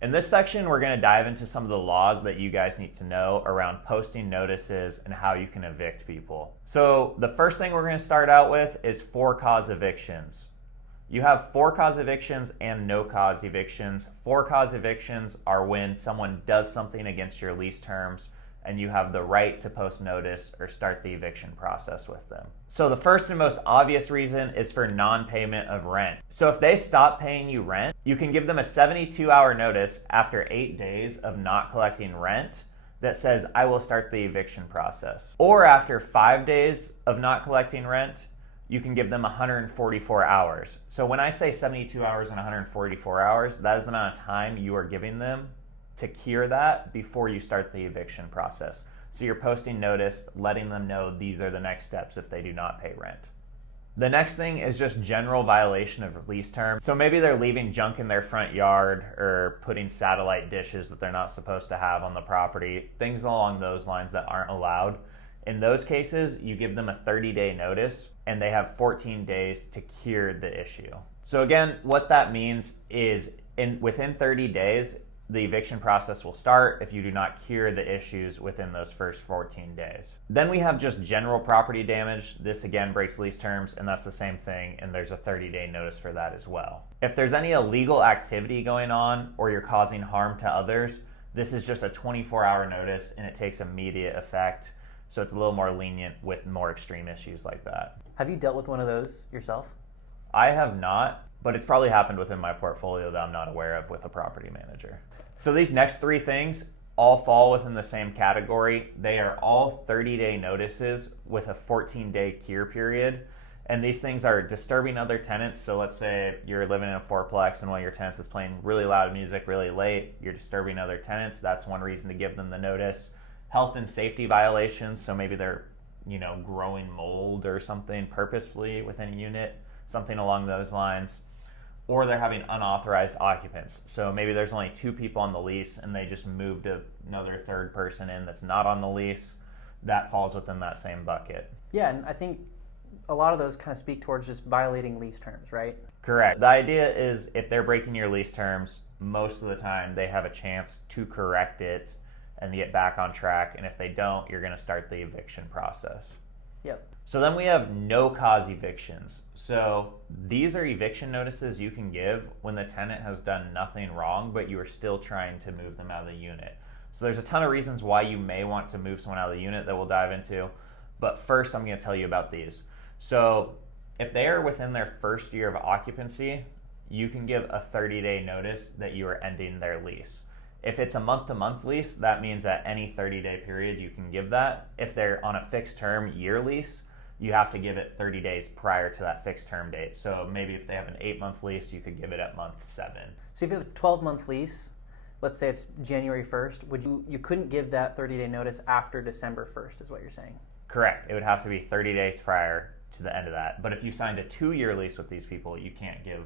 In this section, we're going to dive into some of the laws that you guys need to know around posting notices and how you can evict people. So the first thing we're going to start out with is for-cause evictions. You have for-cause evictions and no-cause evictions. For-cause evictions are when someone does something against your lease terms and you have the right to post notice or start the eviction process with them. So the first and most obvious reason is for non-payment of rent. So if they stop paying you rent, you can give them a 72-hour notice after 8 days of not collecting rent that says, I will start the eviction process. Or after 5 days of not collecting rent, you can give them 144 hours. So when I say 72 hours and 144 hours, that is the amount of time you are giving them to cure that before you start the eviction process. So you're posting notice, letting them know these are the next steps if they do not pay rent. The next thing is just general violation of lease terms. So maybe they're leaving junk in their front yard or putting satellite dishes that they're not supposed to have on the property, things along those lines that aren't allowed. In those cases, you give them a 30-day notice and they have 14 days to cure the issue. So again, what that means is within 30 days, the eviction process will start if you do not cure the issues within those first 14 days. Then we have just general property damage. This again breaks lease terms, and that's the same thing, and there's a 30-day notice for that as well. If there's any illegal activity going on or you're causing harm to others, this is just a 24-hour notice and it takes immediate effect. So it's a little more lenient with more extreme issues like that. Have you dealt with one of those yourself? I have not, but it's probably happened within my portfolio that I'm not aware of with a property manager. So these next three things all fall within the same category. They are all 30-day notices with a 14-day cure period. And these things are disturbing other tenants. So let's say you're living in a fourplex and one of your tenants is playing really loud music really late. You're disturbing other tenants. That's one reason to give them the notice. Health and safety violations. So maybe they're, growing mold or something purposefully within a unit, something along those lines. Or they're having unauthorized occupants. So maybe there's only 2 people on the lease and they just moved another third person in that's not on the lease. That falls within that same bucket. Yeah, and I think a lot of those kind of speak towards just violating lease terms, right? Correct. The idea is if they're breaking your lease terms, most of the time they have a chance to correct it and get back on track. And if they don't, you're going to start the eviction process. Yep. So then we have no-cause evictions. So these are eviction notices you can give when the tenant has done nothing wrong, but you are still trying to move them out of the unit. So there's a ton of reasons why you may want to move someone out of the unit that we'll dive into. But first, I'm going to tell you about these. So if they are within their first year of occupancy, you can give a 30-day notice that you are ending their lease. If it's a month-to-month lease, that means at any 30-day period you can give that. If they're on a fixed-term year lease, you have to give it 30 days prior to that fixed term date. So maybe if they have an 8-month lease, you could give it at month 7. So if you have a 12-month lease, let's say it's January 1st, you couldn't give that 30-day notice after December 1st is what you're saying? Correct. It would have to be 30 days prior to the end of that. But if you signed a 2-year lease with these people, you can't give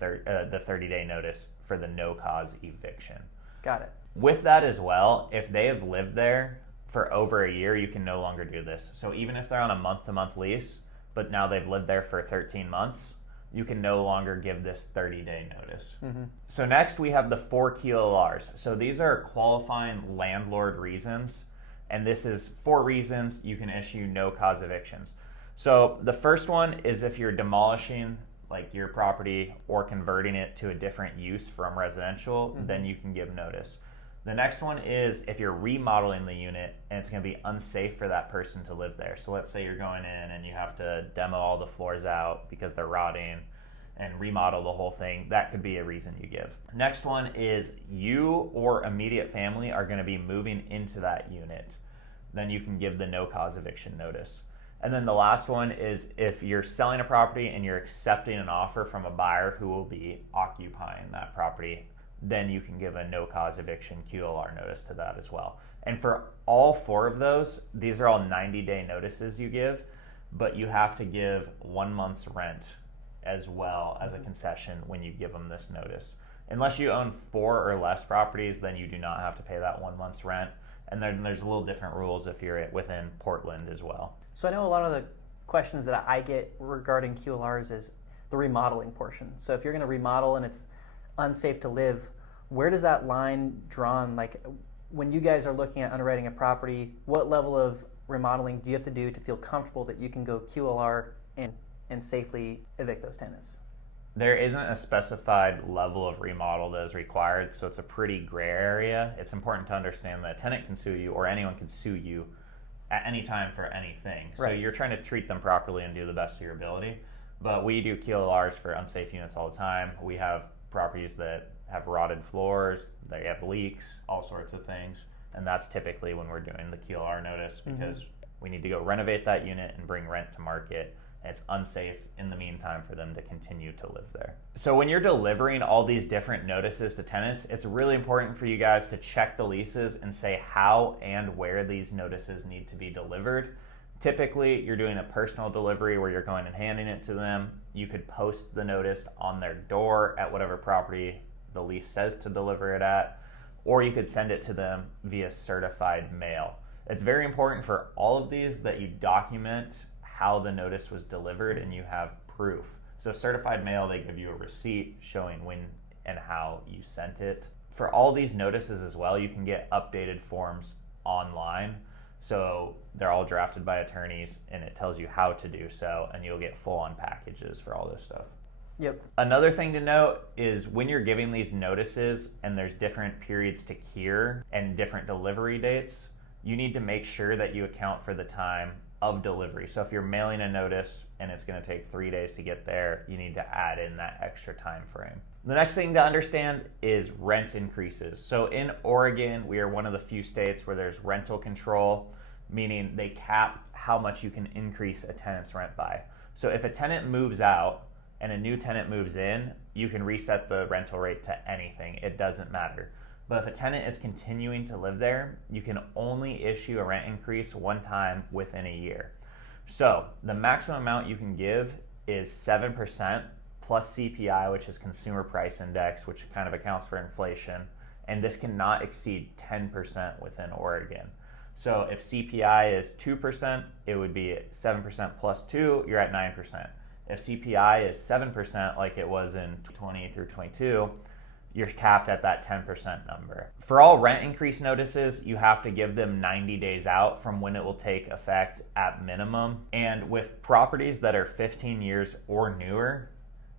the 30-day notice for the no-cause eviction. Got it. With that as well, if they have lived there for over a year, you can no longer do this. So even if they're on a month-to-month lease, but now they've lived there for 13 months, you can no longer give this 30-day notice. Mm-hmm. So next we have the 4 QLRs. So these are qualifying landlord reasons, and this is 4 reasons you can issue no-cause evictions. So the first one is if you're demolishing like your property or converting it to a different use from residential, mm-hmm. then you can give notice. The next one is if you're remodeling the unit and it's going to be unsafe for that person to live there. So let's say you're going in and you have to demo all the floors out because they're rotting and remodel the whole thing. That could be a reason you give. Next one is you or immediate family are going to be moving into that unit. Then you can give the no-cause eviction notice. And then the last one is if you're selling a property and you're accepting an offer from a buyer who will be occupying that property, then you can give a no-cause eviction QLR notice to that as well. And for all 4 of those, these are all 90-day notices you give, but you have to give 1 month's rent as well as a concession when you give them this notice. Unless you own 4 or less properties, then you do not have to pay that 1 month's rent. And then there's a little different rules if you're within Portland as well. So I know a lot of the questions that I get regarding QLRs is the remodeling portion. So if you're going to remodel and it's unsafe to live, Where does that line drawn? Like when you guys are looking at underwriting a property, what level of remodeling do you have to do to feel comfortable that you can go QLR and safely evict those tenants? There isn't a specified level of remodel that is required, so it's a pretty gray area. It's important to understand that a tenant can sue you, or anyone can sue you at any time for anything. So Right. you're trying to treat them properly and do the best of your ability. But we do QLRs for unsafe units all the time. We have properties that have rotted floors, they have leaks, all sorts of things. And that's typically when we're doing the QLR notice, because we need to go renovate that unit and bring rent to market. It's unsafe in the meantime for them to continue to live there. So when you're delivering all these different notices to tenants, it's really important for you guys to check the leases and say how and where these notices need to be delivered. Typically, you're doing a personal delivery where you're going and handing it to them. You could post the notice on their door at whatever property the lease says to deliver it at, or you could send it to them via certified mail. It's very important for all of these that you document how the notice was delivered and you have proof. So certified mail, they give you a receipt showing when and how you sent it. For all these notices as well, you can get updated forms online. So they're all drafted by attorneys and it tells you how to do so, and you'll get full on packages for all this stuff. Yep. Another thing to note is when you're giving these notices and there's different periods to cure and different delivery dates, you need to make sure that you account for the time of delivery. So if you're mailing a notice and it's going to take 3 days to get there, you need to add in that extra time frame. The next thing to understand is rent increases. So in Oregon, we are one of the few states where there's rental control, meaning they cap how much you can increase a tenant's rent by. So if a tenant moves out and a new tenant moves in, you can reset the rental rate to anything. It doesn't matter. But if a tenant is continuing to live there, you can only issue a rent increase one time within a year. So the maximum amount you can give is 7% plus CPI, which is Consumer Price Index, which kind of accounts for inflation. And this cannot exceed 10% within Oregon. So if CPI is 2%, it would be 7% plus 2, you're at 9%. If CPI is 7%, like it was in 20 through 22, you're capped at that 10% number. For all rent increase notices, you have to give them 90 days out from when it will take effect at minimum. And with properties that are 15 years or newer,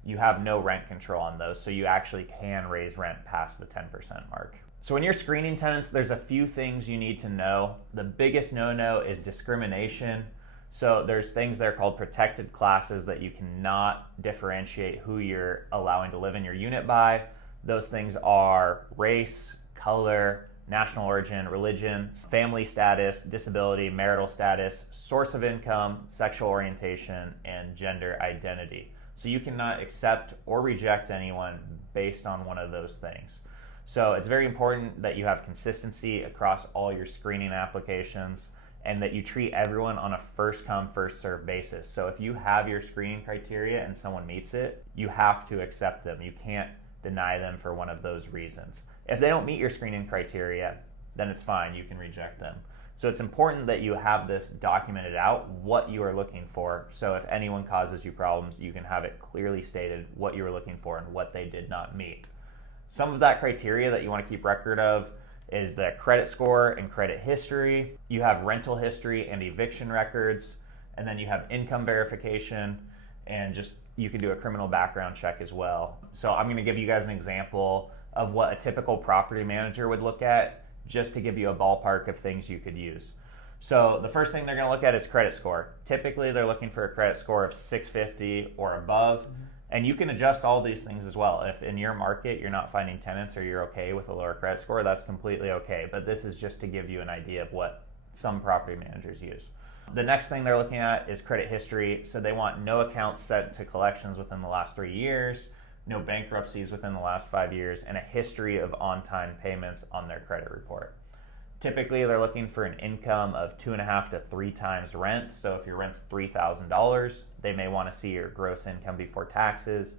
you have no rent control on those, so you actually can raise rent past the 10% mark. So when you're screening tenants, there's a few things you need to know. The biggest no-no is discrimination. So there's things that are called protected classes that you cannot differentiate who you're allowing to live in your unit by. Those things are race, color, national origin, religion, family status, disability, marital status, source of income, sexual orientation, and gender identity. So you cannot accept or reject anyone based on one of those things. So it's very important that you have consistency across all your screening applications and that you treat everyone on a first come, first served basis. So if you have your screening criteria and someone meets it, you have to accept them. You can't deny them for one of those reasons. If they don't meet your screening criteria, then it's fine, you can reject them. So it's important that you have this documented out, what you are looking for. So if anyone causes you problems, you can have it clearly stated what you were looking for and what they did not meet. Some of that criteria that you want to keep record of is the credit score and credit history. You have rental history and eviction records, and then you have income verification, and just you can do a criminal background check as well. So I'm going to give you guys an example of what a typical property manager would look at, just to give you a ballpark of things you could use. So the first thing they're going to look at is credit score. Typically they're looking for a credit score of 650 or above. And you can adjust all these things as well. If in your market you're not finding tenants or you're okay with a lower credit score, that's completely okay. But this is just to give you an idea of what some property managers use. The next thing they're looking at is credit history. So they want no accounts sent to collections within the last 3 years, no bankruptcies within the last 5 years, and a history of on-time payments on their credit report. Typically, they're looking for an income of 2.5 to 3 times rent. So if your rent's $3,000, they may want to see your gross income before taxes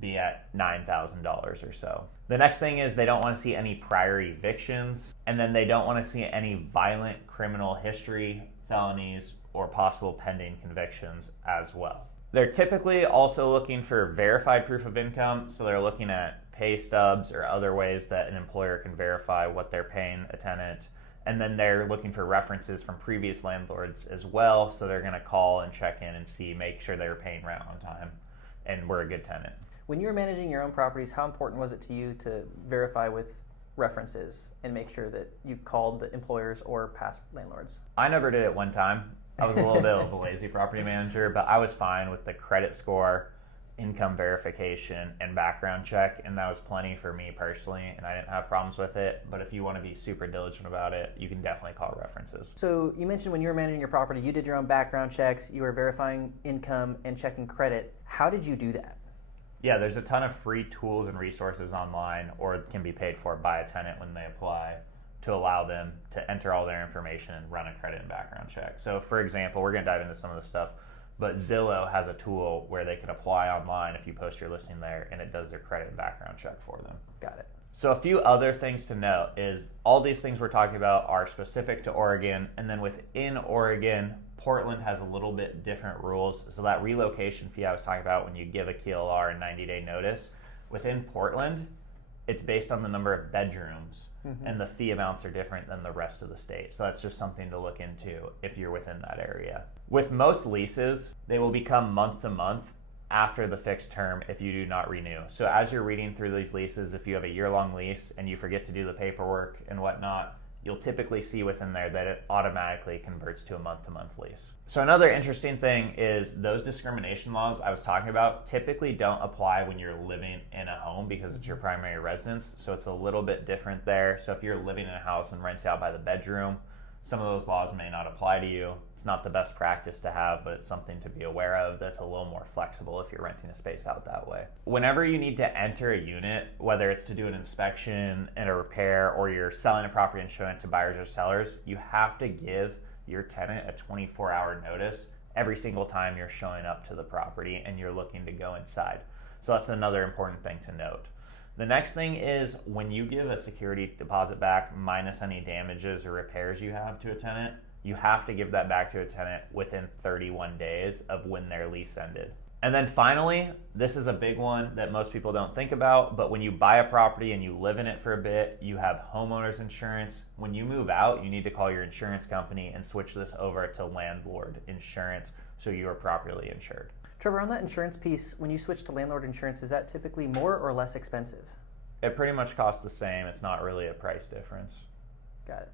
be at $9,000 or so. The next thing is they don't want to see any prior evictions, and then they don't want to see any violent criminal history, felonies, or possible pending convictions as well. They're typically also looking for verified proof of income, so they're looking at pay stubs or other ways that an employer can verify what they're paying a tenant. And then they're looking for references from previous landlords as well, so they're going to call and check in and make sure they're paying rent on time and we're a good tenant. When you were managing your own properties, how important was it to you to verify with references and make sure that you called the employers or past landlords? I never did it one time. I was a little bit of a lazy property manager, but I was fine with the credit score, income verification, and background check, and that was plenty for me personally, and I didn't have problems with it. But if you want to be super diligent about it, you can definitely call references. So you mentioned when you were managing your property, you did your own background checks, you were verifying income and checking credit. How did you do that? Yeah, there's a ton of free tools and resources online, or it can be paid for by a tenant when they apply, to allow them to enter all their information and run a credit and background check. So for example, we're going to dive into some of this stuff, but Zillow has a tool where they can apply online if you post your listing there, and it does their credit and background check for them. Got it. So a few other things to note is all these things we're talking about are specific to Oregon, and then within Oregon, Portland has a little bit different rules. So that relocation fee I was talking about when you give a KLR a 90-day notice, within Portland, it's based on the number of bedrooms, and the fee amounts are different than the rest of the state. So that's just something to look into if you're within that area. With most leases, they will become month to month after the fixed term if you do not renew. So as you're reading through these leases, if you have a year-long lease and you forget to do the paperwork and whatnot, you'll typically see within there that it automatically converts to a month-to-month lease. So another interesting thing is those discrimination laws I was talking about typically don't apply when you're living in a home because it's your primary residence. So it's a little bit different there. So if you're living in a house and rent out by the bedroom, some of those laws may not apply to you. It's not the best practice to have, but it's something to be aware of that's a little more flexible if you're renting a space out that way. Whenever you need to enter a unit, whether it's to do an inspection and a repair, or you're selling a property and showing it to buyers or sellers, you have to give your tenant a 24-hour notice every single time you're showing up to the property and you're looking to go inside. So that's another important thing to note. The next thing is when you give a security deposit back minus any damages or repairs you have to a tenant, you have to give that back to a tenant within 31 days of when their lease ended. And then finally, this is a big one that most people don't think about, but when you buy a property and you live in it for a bit, you have homeowners insurance. When you move out, you need to call your insurance company and switch this over to landlord insurance so you are properly insured. Trevor, on that insurance piece, when you switch to landlord insurance, is that typically more or less expensive? It pretty much costs the same. It's not really a price difference. Got it.